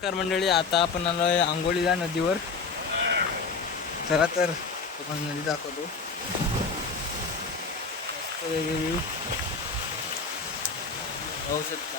नमस्कार मंडळी आता आपण आलो आहे आंघोळीला नदीवर. चला तर आपण नदी दाखवतो. मस्त वेगवेगळी पाहू शकता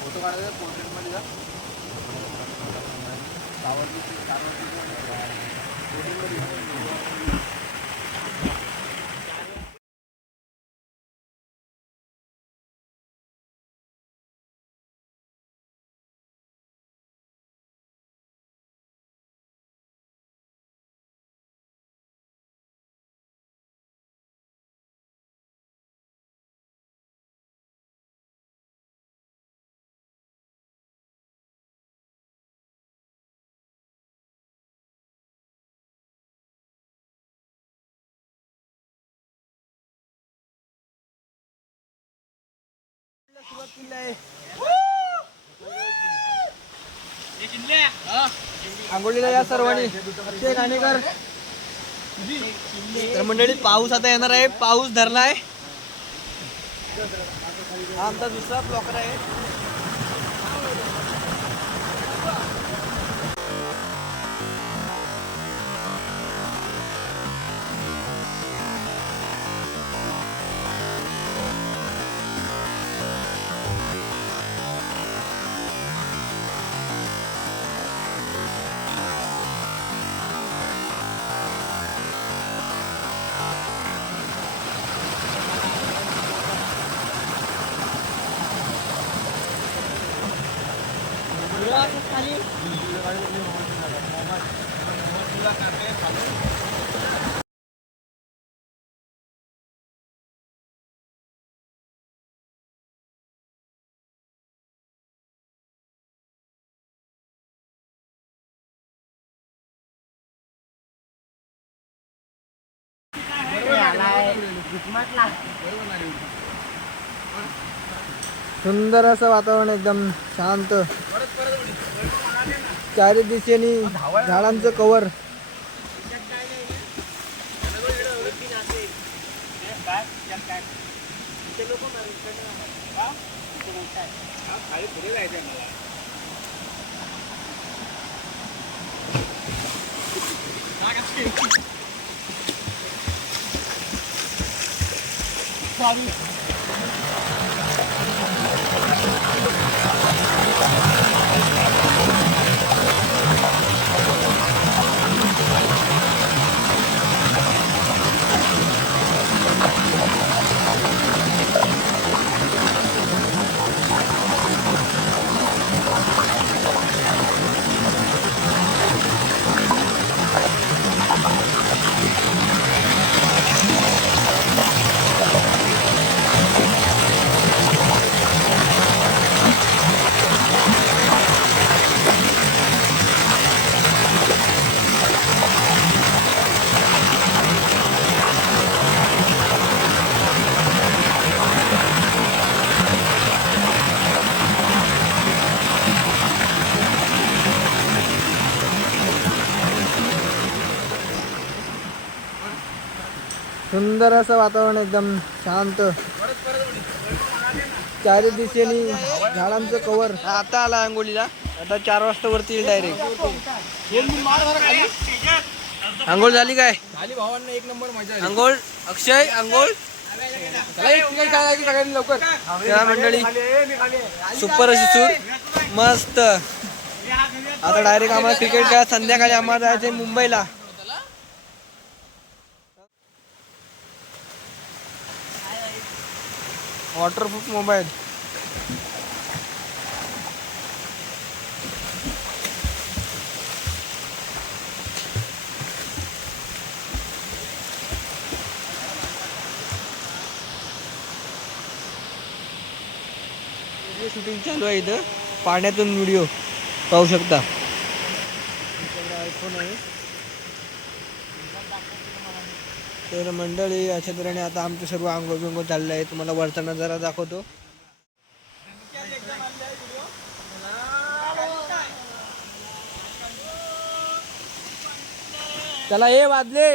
फोटो काढायचा पोर्ट्रेटमध्ये जा आंघोळीला या सर्वांनी. अक्षय घाणेकर तर मंडळी पाऊस आता येणार आहे. पाऊस धरलाय. हा आमचा दुसरा ब्लॉकर आहे. सुंदर असं वातावरण एकदम शांत. चारी दिशेने झाडांचं कवर. सुंदर असं वातावरण एकदम शांत. चारी दिशेने झाडांचं कवर. आता आला अंघोळीला आता चार वाजता वरती येईल डायरेक्ट आंघोळ झाली काय? झाली भावांना एक नंबर मजा आंघोळ अक्षय आंघोळ. लवकर मंडळी. सुपर अशी सूर. मस्त. आता डायरेक्ट आम्हाला क्रिकेट खेळा संध्याकाळी आम्हाला जायचंय मुंबईला. Waterproof mobile. शूटिंग चालू आहे इथं. पाण्यातून व्हिडिओ पाहू शकता. आयफोन आहे. तर मंडळी अशा तऱ्हेने आता आमचं सर्व अंगो बिंगो चाललं आहे. तुम्हाला वरचा जरा दाखवतो. चला ये वाजले.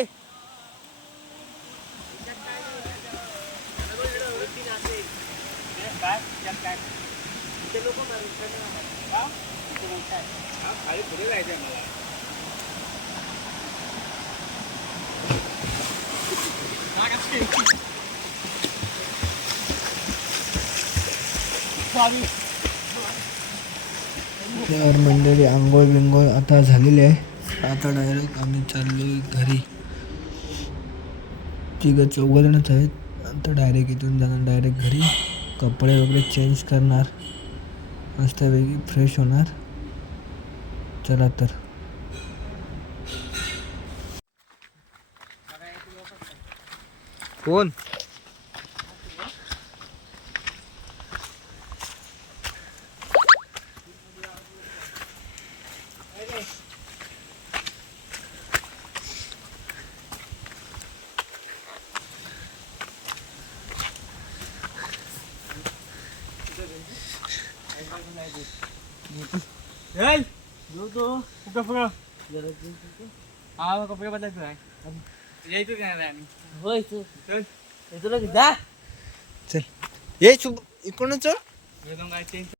तर मंडळी आंघोळ बिंगोळ आता झालेली आहे. आता डायरेक्ट आम्ही चाललो घरी. तिघं चौघजणच आहेत. आता डायरेक्ट इथून जाणार डायरेक्ट घरी. कपडे वगैरे चेंज करणार. मस्तपैकी फ्रेश होणार. चला तर. कोण? कपडे बदलायचं आहे यायचं की नाही आम्ही होय तू चल तुला जा चल ये शुभ इकडून चल एकदम काय ते